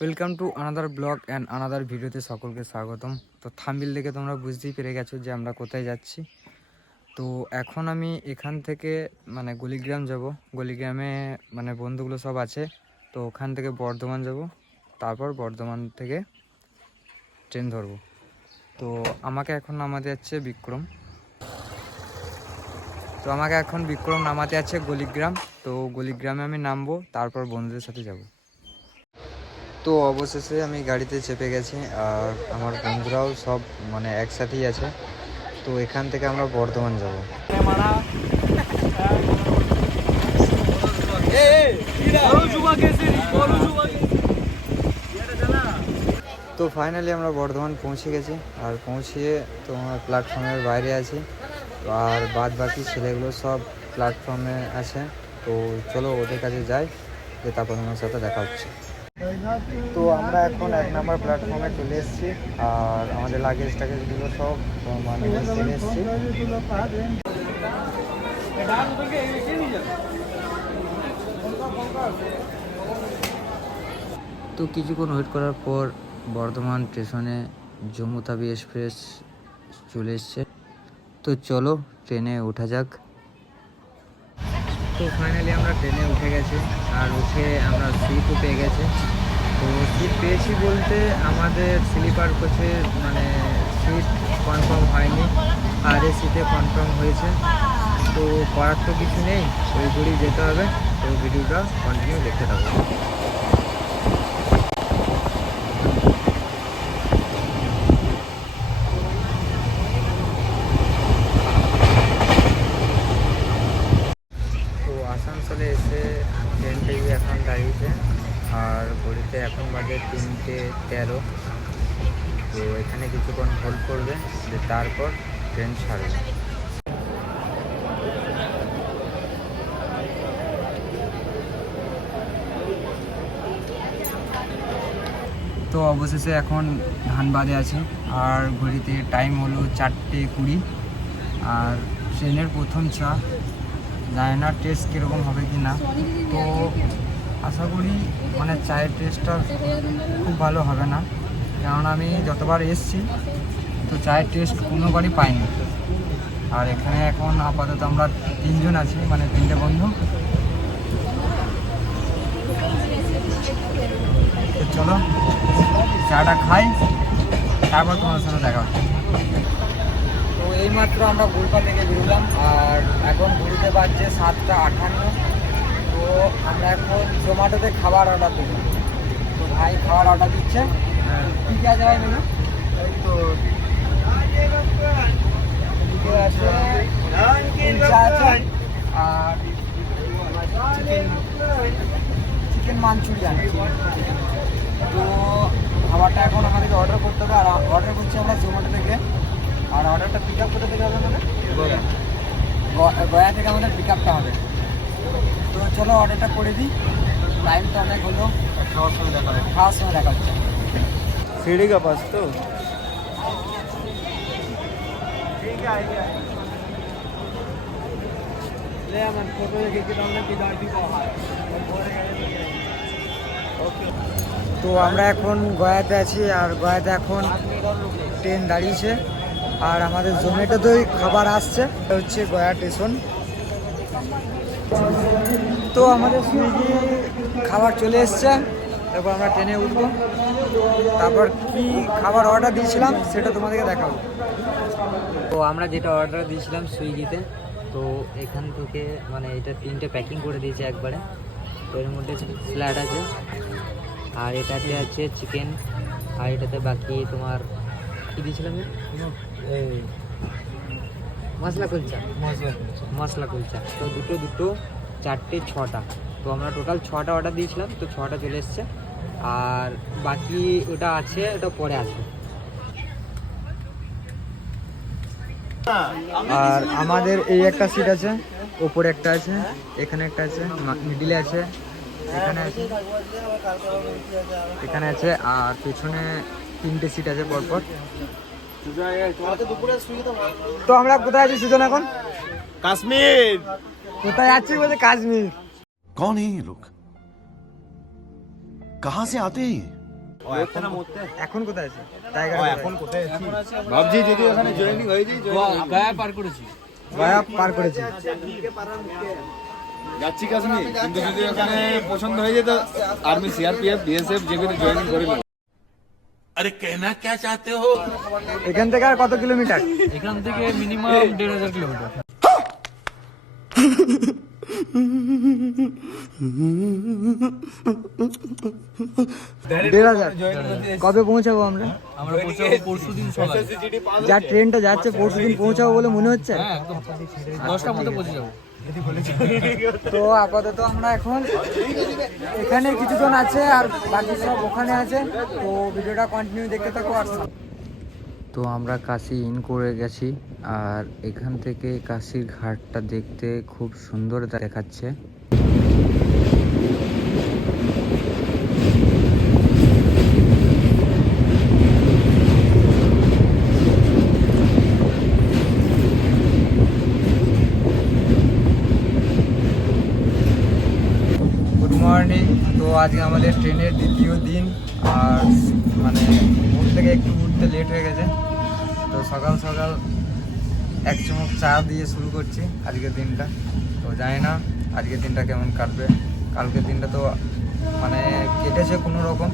Welcome to another blog and another ভিডিওতে সকলকে স্বাগতম। তো থাম্বনেল দেখে তোমরা বুঝতেই পেরে গেছো যে আমরা কোথায় যাচ্ছি। তো এখন আমি এখান থেকে গলিগ্রাম যাব। গলিগ্রামে বন্ধুগুলো সব আছে, তো ওখান থেকে বর্ধমান যাব, তারপর বর্ধমান থেকে ট্রেন ধরবো। তো আমাকে এখন নামাতে যাচ্ছে বিক্রম। নামাতে যাচ্ছে গলিগ্রাম। তো গলিগ্রামে আমি নামবো, তারপর বন্ধুদের সাথে যাব। তো অবশেষে আমি গাড়িতে চেপে গেছি, আর আমার বন্ধুরাও সব একসাথেই আছে। তো এখান থেকে আমরা বর্ধমান যাব। তো ফাইনালি আমরা বর্ধমান পৌঁছে গেছি, আর পৌঁছিয়ে তোমার প্ল্যাটফর্মের বাইরে আছি। আর বাদ বাকি ছেলেগুলো সব প্ল্যাটফর্মে আছে। তো চলো ওদের কাছে যাই, যে তারপর আমার সাথে দেখা হচ্ছে। তো আমরা এখন 1 নম্বর প্ল্যাটফর্মে চলে এসেছি, আর আমাদের লাগেজ টাগেজগুলো সব চলে এসেছি। তো কিছুক্ষণ ওয়েট করার পর বর্ধমান স্টেশনে জম্মু-তাবি এক্সপ্রেস চলে এসছে। তো চলো ট্রেনে ওঠা যাক। তো ফাইনালি আমরা ট্রেনে উঠে গেছি, আর উঠে আমরা সিটও পেয়ে গেছি। তো সিট পেয়েছি বলতে আমাদের স্লিপার কোচে সিট কনফার্ম হয়নি, আর এই সিটে কনফার্ম হয়েছে। তো করার তো কিছু নেই, ওই ঘুরেই যেতে হবে। তো ভিডিওটা কন্টিনিউ দেখতে থাকবো। তো আসানসোলে এসে ট্রেনটাই এখন দাঁড়িয়েছে, আর ঘড়িতে এখন বাজে 3:13। তো এখানে কিছুক্ষণ হোল্ড করবে, যে তারপর ট্রেন ছাড়বে। তো অবশেষে এখন ধানবাদে আছি, আর ঘড়িতে টাইম হলো 4:20। আর ট্রেনের প্রথম চা, জানি না টেস্ট কীরকম হবে কি না। তো আশা করি চায়ের টেস্টটা খুব ভালো হবে না, কারণ আমি যতবার এসেছি তো চায়ের টেস্ট কোনোবারই পাইনি। আর এখানে এখন আপাতত আমরা 3 জন আছি, 3টে বন্ধু। তো চলো চাটা খাই, তারপর তোমার সাথে দেখা হচ্ছে। তো এইমাত্র আমরা গুলপা থেকে বেরোলাম, আর এখন ঘুরতে পারছে 7:58। তো আমরা এখন জোম্যাটোতে খাবার অর্ডার দিলাম। তো ভাই খাবার অর্ডার দিচ্ছে। কী কী আছে ভাই মেনু? এই তো এদিকে আছে কুলচা আছে, আর চিকেন মাঞ্চুরিয়ান। তো খাবারটা এখন আমাদেরকে অর্ডার করতে হবে, আর অর্ডার করছি আমরা জোম্যাটো থেকে। আর অর্ডারটা পিক আপ করতে থেকে হবে গয়া থেকে আমাদের পিক আপটা হবে। তো চলো অর্ডারটা করে দিই, টাইম তো অনেক হলো। খাওয়ার সময় দেখা হচ্ছে। सीढ़ी का पास तो তো আমরা এখন গয়াতে আছি, আর গয়াতে এখন ট্রেন দাঁড়িয়েছে, আর আমাদের জোম্যাটোতেই খাবার আসছে। হচ্ছে গয়া স্টেশন। তো আমাদের সুইগি খাবার চলে এসছে, তারপর আমরা ট্রেনে উঠবো। তারপর কি খাবার অর্ডার দিয়েছিলাম সেটা তোমাদেরকে দেখাবো। তো আমরা যেটা অর্ডার দিয়েছিলাম সুইগিতে, তো এখান থেকে এটা 3টে প্যাকিং করে দিয়েছে একবারে। তো এর মধ্যে স্যালাড আছে, আর এটাতে আছে চিকেন, আর এটাতে বাকি তোমার কী দিয়েছিলাম এই মশলা কুলচা। তো দুটো 4টে 6টা। তো আমরা টোটাল 6টা অর্ডার দিয়েছিলাম, তো 6টা চলে এসছে। আর বাকি ওটা আছে, ওটা পরে আসবে। আর আমাদের এই একটা সিট আছে, ওপরে একটা আছে, এখানে একটা আছে, মিডিলে আছে, এখানে আছে, আর পেছনে 3টে সিট আছে পরপর। তো আমরা কোথায় আছি সুজন এখন? कश्मीर। কোথায় আছি বলতে কাশ্মীর। कौन है ये लोग? कहां से आते हैं ये? এখন কোথায় আছে টাইগার? এখন কোথায় আছি ভাবছি যদি ওখানে জয়েনিং হয়ে যাই। গায়া পার করেছি, গয়া পার করেছি। যাচ্ছি কাশ্মীর, কিন্তু যদি ওখানে পছন্দ হয়ে যেত আর্মি, সিআরপিএফ, বিএসএফ যেগুলো জয়েনিং করে নেব। अरे कहना क्या चाहते हो? এখান থেকে আর কত কিলোমিটার? এখান থেকে মিনিমাম 1,500 কিলোমিটার। দেড় হাজার। কবে পৌঁছাবো আমরা? আমরা পৌঁছাবো পরশুদিন সকালে। যা ট্রেনটা যাচ্ছে পরশুদিন পৌঁছাবো বলে মনে হচ্ছে। হ্যাঁ একদম 10টার মধ্যে পৌঁছে যাবো। তো আপাতত আমরা এখন এখানে কিছুক্ষণ আছে আর বাকি সব ওখানে আছে। তো ভিডিওটা কন্টিনিউ দেখতে থাকো। আর তো আমরা কাশি ইন করে গেছি, আর এখান থেকে কাশির ঘাটটা দেখতে খুব সুন্দর দেখাচ্ছে। Good morning. তো আজকে আমাদের ট্রেনের দ্বিতীয় দিন, আর মানে ঘুম থেকে একটু উঠতে লেট হয়ে গেছে। তো সকাল সকাল এক চুমুক চা দিয়ে শুরু করছি আজকের দিনটা। তো জানি না আজকের দিনটা কেমন কাটবে। কালকের দিনটা তো মানে কেটেছে কোনো রকম।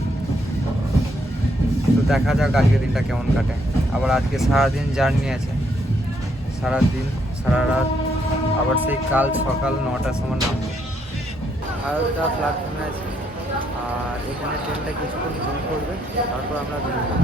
তো দেখা যাক আজকের দিনটা কেমন কাটে। আবার আজকে সারাদিন জার্নি আছে, সারাদিন সারা রাত, আবার সেই কাল সকাল 9টার সময় নামবো। হাওড়া প্ল্যাটফর্মে আছে, আর এখানে ট্রেনটা কিছুক্ষণ ঘুম করবে, তারপর আমরা বেরোবো।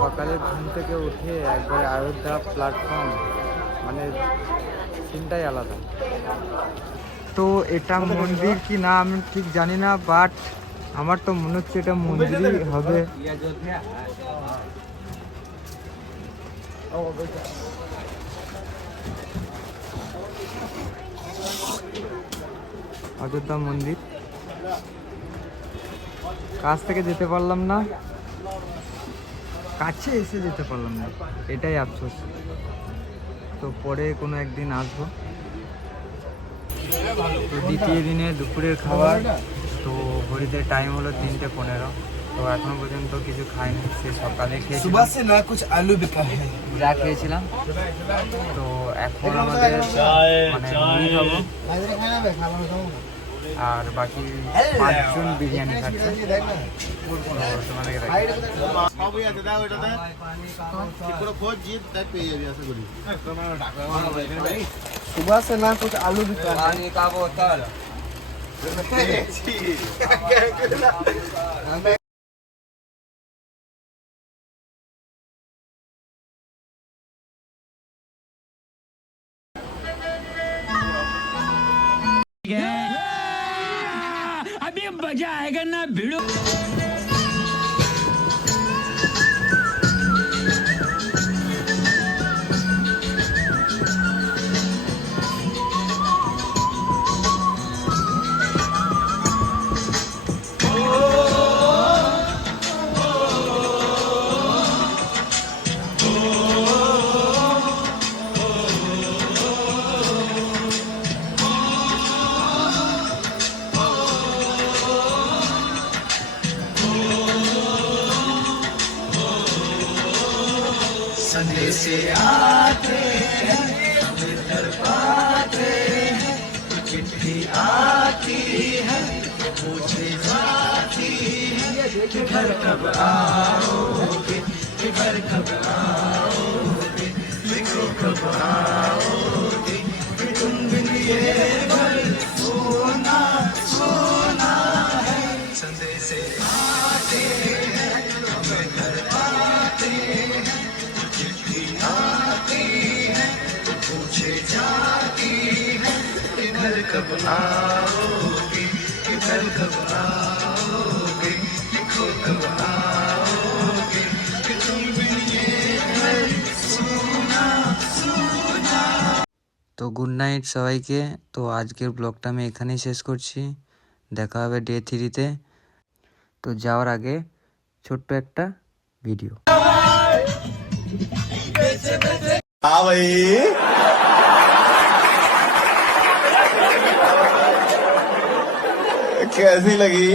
সকালে ঘুম থেকে উঠে একবারে আয়োধ্যা প্ল্যাটফর্ম, মানে সিনটাই আলাদা। তো এটা মন্দির কি না আমি ঠিক জানি না, বাট আমার তো মনে হচ্ছে এটা মন্দিরই হবে। অযোধ্যা মন্দির। কাছ থেকে যেতে পারলাম না, কাছে এসে যেতে পারলাম না, এটাই আফসোস। তো পরে কোনো একদিন আসবো। তো দ্বিতীয় দিনে দুপুরের খাবার, তো ঘড়িতে টাইম হলো 3:15। তো এখনো পর্যন্ত কিছু খাইনি, সে সকালে খেয়েছিলাম, যা খেয়েছিলাম। তো এখন আমাদের মানে মুড়ি খাবো, আর বাকি 5 জন বিরিয়ানি খাচ্ছে। তোমাদেরকে सुबह से ना कुछ आलू भी पानी का बोतल। अभी मजा आएगा ना भिड़ो। से आते हैं मित्र पाते हैं, चिट्ठी आती है पूछे जाती है कि घर कब आओगे, कि घर कब आओगे, लिखो कब आओगे, कि तुम बिन ये घर सोना सोना है। संदेश आते हैं हमें घर पाते हैं, चिट्ठी आती है पूछे जाती है कि घर कब आओगे, कि घर कब आओगे, लिखो कब आओगे, कि तुम बिन ये घर सोना सोना। তো গুড নাইট সবাইকে। তো আজকের ব্লগটা আমি এখানেই শেষ করছি। দেখা হবে ডে 3-তে। তো যাওয়ার আগে ছোট্ট একটা ভিডিও। हाँ भाई कैसी लगी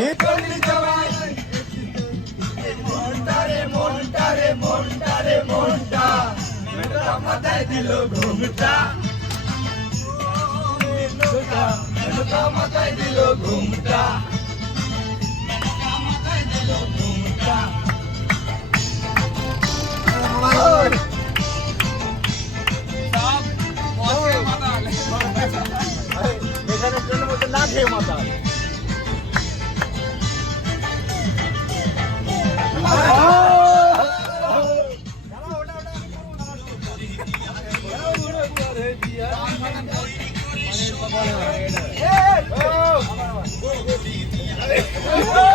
Oh!